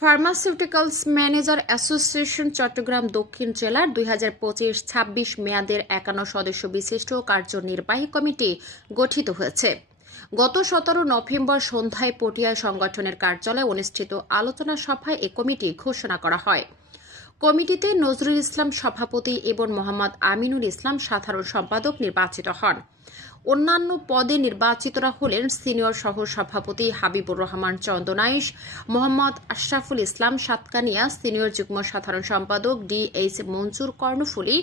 Pharmaceuticals manager association Chittagong দক্ষিণ জেলার দুই হাজার পঁচিশ ছাব্বিশ মেয়াদের একান্ন সদস্য বিশিষ্ট কার্যনির্বাহী কমিটি গঠিত হয়েছে। গত সতেরো নভেম্বর সন্ধ্যায় পটিয়া সংগঠনের কার্যালয়ে অনুষ্ঠিত আলোচনা সভায় এ কমিটি ঘোষণা করা হয়। কমিটিতে নজরুল ইসলাম সভাপতি এবং মোহাম্মদ আমিনুল ইসলাম সাধারণ সম্পাদক নির্বাচিত হন। অন্যান্য পদে নির্বাচিতরা হলেন সিনিয়র সহ সভাপতি হাবিবুর রহমান চন্দনাইশ, মোহাম্মদ আশরাফুল ইসলাম সাতকানিয়া, সিনিয়র যুগ্ম সাধারণ সম্পাদক ডি এইচ মঞ্জুর কর্ণফুলী,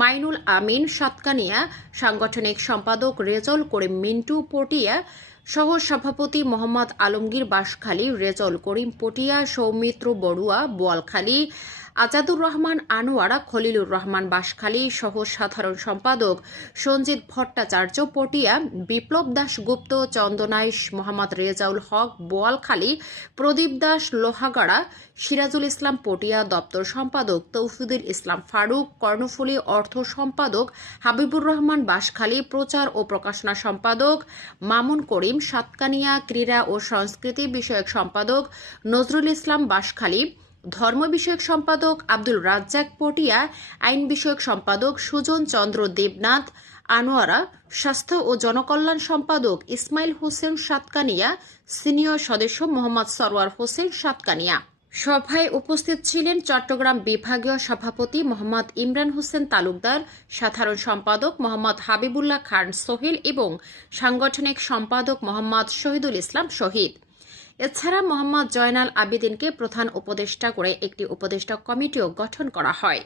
মাইনুল আমিন সাতকানিয়া, সাংগঠনিক সম্পাদক রেজল করিম মিন্টু পটিয়া সহ সভাপতি মোহাম্মদ আলমগীর বাসখালী রেজল করিম পটিয়া, সৌমিত্র বড়ুয়া, বোয়ালখালী, আজাদুর রহমান আনোয়ারা, খলিলুর রহমান বাসখালী সহ সাধারণ সম্পাদক সঞ্জিত ভট্টাচার্য পটিয়া বিপ্লব দাস গুপ্ত, চন্দনাইশ মোহাম্মদ রেজাউল হক, বোয়ালখালী প্রদীপ দাস লোহাগাড়া, সিরাজুল ইসলাম পটিয়া দপ্তর সম্পাদক, তৌফিদুল ইসলাম ফারুক, কর্ণফুলী অর্থ সম্পাদক, হাবিবুর রহমান বাসখালী প্রচার ও প্রকাশনা সম্পাদক, মামুন করিম সাতকানিয়া ক্রীড়া ও সংস্কৃতি বিষয়ক সম্পাদক, নজরুল ইসলাম বাসখালী ধর্ম বিষয়ক সম্পাদক আব্দুল রাজ্জাক পটিয়া, আইন বিষয়ক সম্পাদক সুজন চন্দ্র দেবনাথ, আনোয়ারা স্বাস্থ্য ও জনকল্যাণ সম্পাদক ইসমাইল হোসেন সাতকানিয়া, সিনিয়র সদস্য মোহাম্মদ সরওয়ার হোসেন সাতকানিয়া। সভায় উপস্থিত ছিলেন চট্টগ্রাম বিভাগীয় সভাপতি মোহাম্মদ ইমরান হোসেন তালুকদার, সাধারণ সম্পাদক মোহাম্মদ হাবিবুল্লাহ খান সোহেল এবং সাংগঠনিক সম্পাদক মোহাম্মদ শহীদুল ইসলাম শহীদ। এছাড়া মোহাম্মদ জয়নাল আবেদিনকে প্রধান উপদেষ্টা করে একটি উপদেষ্টা কমিটিও গঠন করা হয়।